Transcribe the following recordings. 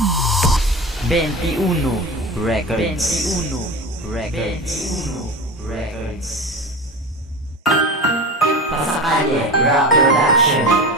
21 Records. 21 Records. Pasakali Rap Production.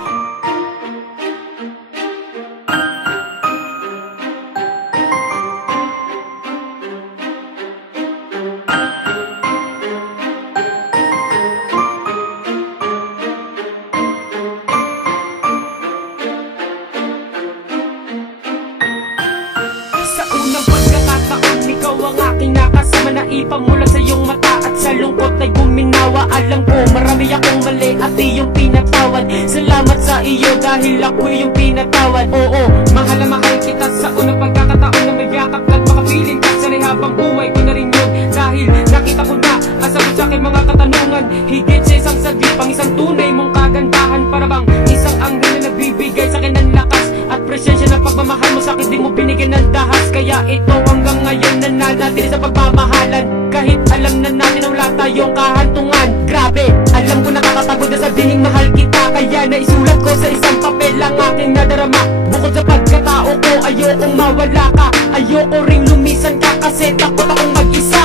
Ang aking nakasama na ipamula sa iyong mata at sa lungkot ay guminawa. Alam ko marami akong mali at iyong pinatawad. Salamat sa iyo dahil ako yung pinatawad. Oo, mahal na mahal kita sa unang pagkakataon na may yakap at makapiling ka sa habang buhay ko na rin yun. Dahil nakita ko na ang sagot sa aking mga katanungan. Higit sa isang saglit pang isang tunay mong kagandahan. Para bang isang anghel na nagbibigay sa akin ng lakas at presensya ng pagmamahal mo sa akin, di mo binigyan ng dahas. Kaya ito hanggang ngayon nananatili sa pagmamahalan. Kahit alam na natin na wala tayong kahantungan. Grabe, alam ko nakakapagod na sabihin mahal kita. Kaya naisulat ko sa isang papel ang aking nadarama. Bukod sa pagkatao ko, ayokong mawala ka. Ayoko ring lumisan ka kasi takot akong mag-isa.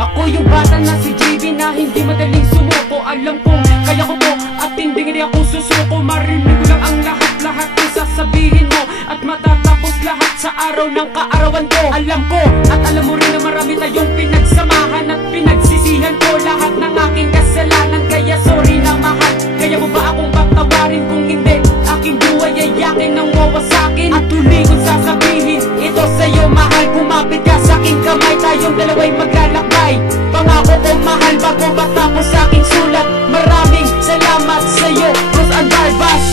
Ako yung bata na si JB na hindi madaling sumuko. Alam ko, kaya ko to at hindi ako susuko. Marinig ko lang ang lahat-lahat ng sasabihin mo at matatapos lahat sa araw ng kaarawan ko. Alam ko at alam mo rin na marami tayong pinagsamahan at pinagsisihan ko lahat ng aking kasalanan. Kaya sorry na mahal, kaya mo ba akong patawarin? Kung hindi, aking buhay ay yakin ng wawasakin. At tuloy kong sasabihin ito sa'yo mahal. Kumapit ka sa aking kamay, tayong dalawa'y maglalakbay. Pangako ko mahal bago matapos sa aking sulat. Maraming salamat sa'yo, Ros Andarbas.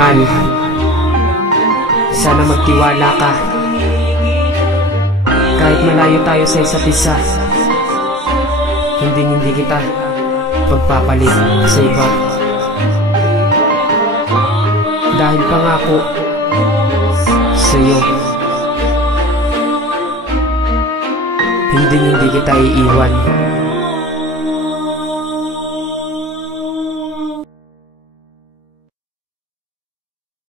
Mahal, sana magtiwala ka. Kahit malayo tayo sa isa't isa, hindi kita pagpapalit sa iba. Dahil pangako sa'yo, hindi kita iiwan.